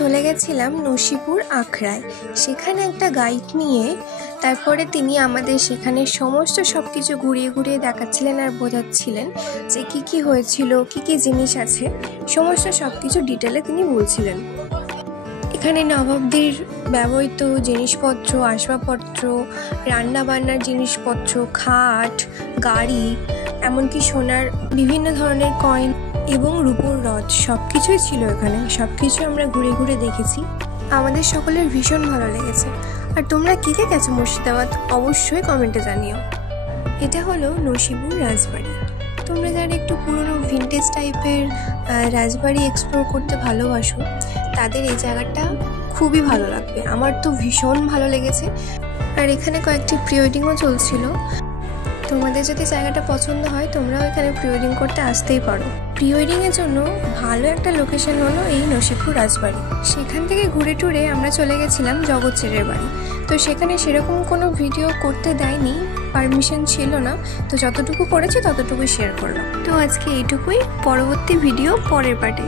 চলে গেছিলাম নসিপুর আখড়ায়। সেখানে একটা গাইড নিয়ে তারপরে তিনি আমাদের সেখানে সমস্ত সব কিছু ঘুরিয়ে ঘুরিয়ে দেখাচ্ছিলেন আর বোঝাচ্ছিলেন যে কী হয়েছিল, কী জিনিস আছে, সমস্ত সব কিছু ডিটেলে তিনি বলছিলেন। এখানে নবাবদের ব্যবহৃত জিনিসপত্র, আসবাবপত্র, রান্নাবান্নার জিনিসপত্র, খাট, গাড়ি, এমনকি সোনার বিভিন্ন ধরনের কয়েন এবং রূপোর রথ সব কিছুই ছিল এখানে। সব কিছু আমরা ঘুরে ঘুরে দেখেছি। আমাদের সকলের ভীষণ ভালো লেগেছে। আর তোমরা কে কে গেছো মুর্শিদাবাদ অবশ্যই কমেন্টে জানিও। এটা হলো নসিপুর রাজবাড়ি। তোমরা যারা একটু পুরনো ভিন্টেজ টাইপের রাজবাড়ি এক্সপ্লোর করতে ভালোবাসো তাদের এই জায়গাটা খুবই ভালো লাগবে। আমার তো ভীষণ ভালো লেগেছে। আর এখানে কয়েকটি প্রি ওয়েডিংও চলছিল। তোমাদের যদি জায়গাটা পছন্দ হয় তোমরাও এখানে প্রি ওয়েডিং করতে আসতেই পারো। প্রি ওয়েডিংয়ের জন্য ভালো একটা লোকেশন হলো এই নসিপুর রাজবাড়ি। সেখান থেকে ঘুরে টুরে আমরা চলে গেছিলাম জগৎসেরের বাড়ি। তো সেখানে সেরকম কোনো ভিডিও করতে দেয়নি, পারমিশন ছিল না। তো যতটুকু করেছি ততটুকুই শেয়ার করলাম। তো আজকে এইটুকুই, পরবর্তী ভিডিও পরের পার্টে।